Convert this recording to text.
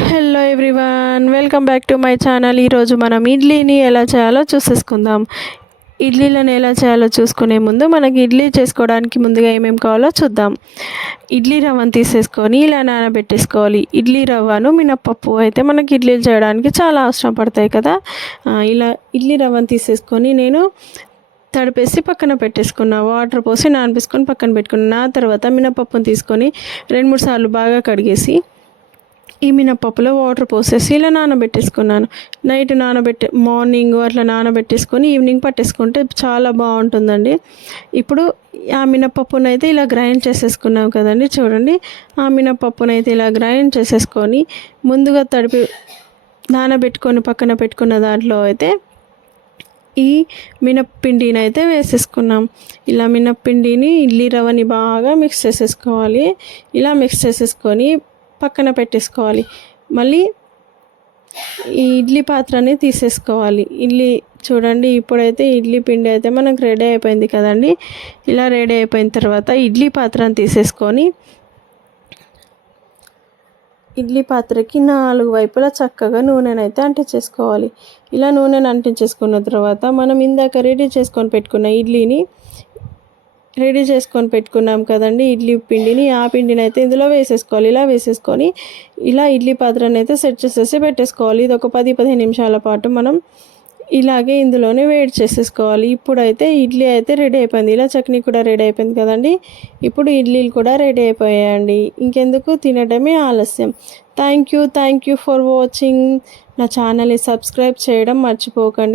Hello everyone, welcome back to my channel. ఈరోజు మనం ఇడ్లీని ఎలా చేయాలో చూసేసుకుందాం. ఇడ్లీలను ఎలా చేయాలో చూసుకునే ముందు మనకి ఇడ్లీ చేసుకోవడానికి ముందుగా ఏమేమి కావాలో చూద్దాం. ఇడ్లీ రవ్వను తీసేసుకొని ఇలా నానబెట్టేసుకోవాలి. ఇడ్లీ రవ్వను మినప్పప్పు అయితే మనకి ఇడ్లీలు చేయడానికి చాలా అవసరం పడతాయి కదా. ఇలా ఇడ్లీ రవ్వను తీసేసుకొని నేను తడిపేసి పక్కన పెట్టేసుకున్నా. వాటర్ పోసి నానబెట్టుకొని పక్కన పెట్టుకున్నా. ఆ తర్వాత మినపప్పును తీసుకొని 2-3 సార్లు బాగా కడిగేసి ఈ మినపప్పులో వాటర్ పోసేసి ఇలా నానబెట్టేసుకున్నాను. నైట్ మార్నింగ్ అట్లా నానబెట్టేసుకొని ఈవినింగ్ పట్టేసుకుంటే చాలా బాగుంటుందండి. ఇప్పుడు ఆ మినపప్పునైతే ఇలా గ్రైండ్ చేసేసుకున్నాం కదండి. చూడండి, ఆ మినపప్పునైతే ఇలా గ్రైండ్ చేసేసుకొని ముందుగా నానబెట్టుకొని పక్కన పెట్టుకున్న దాంట్లో అయితే ఈ మినప్పిండిని అయితే వేసేసుకున్నాం. ఇలా మినప్పిండిని ఇడ్లీ రవ్వని బాగా మిక్స్ చేసేసుకోవాలి. ఇలా మిక్స్ చేసేసుకొని పక్కన పెట్టేసుకోవాలి. మళ్ళీ ఈ ఇడ్లీ పాత్రని తీసేసుకోవాలి. చూడండి, ఇప్పుడైతే ఇడ్లీ పిండి అయితే మనకు రెడీ అయిపోయింది కదండి. ఇలా రెడీ అయిపోయిన తర్వాత ఇడ్లీ పాత్రను తీసేసుకొని ఇడ్లీ పాత్రకి 4 వైపులా చక్కగా నూనెనైతే అంటించేసుకోవాలి. ఇలా నూనెను అంటించేసుకున్న తర్వాత మనం ఇందాక రెడీ చేసుకొని పెట్టుకున్నాం కదండి ఇడ్లీ పిండిని. ఆ పిండిని అయితే ఇందులో వేసేసుకోవాలి. ఇలా వేసేసుకొని ఇలా ఇడ్లీ పాత్రను అయితే సెట్ చేసేసి పెట్టేసుకోవాలి. ఇది ఒక 10-15 నిమిషాల పాటు మనం ఇలాగే ఇందులోనే వేడి చేసేసుకోవాలి. ఇప్పుడైతే ఇడ్లీ అయితే రెడీ అయిపోయింది. ఇలా చట్నీ కూడా రెడీ అయిపోయింది కదండి. ఇప్పుడు ఇడ్లీలు కూడా రెడీ అయిపోయాయండి. ఇంకెందుకు, తినడమే ఆలస్యం. Thank you for watching. నా ఛానల్ని సబ్స్క్రైబ్ చేయడం మర్చిపోకండి.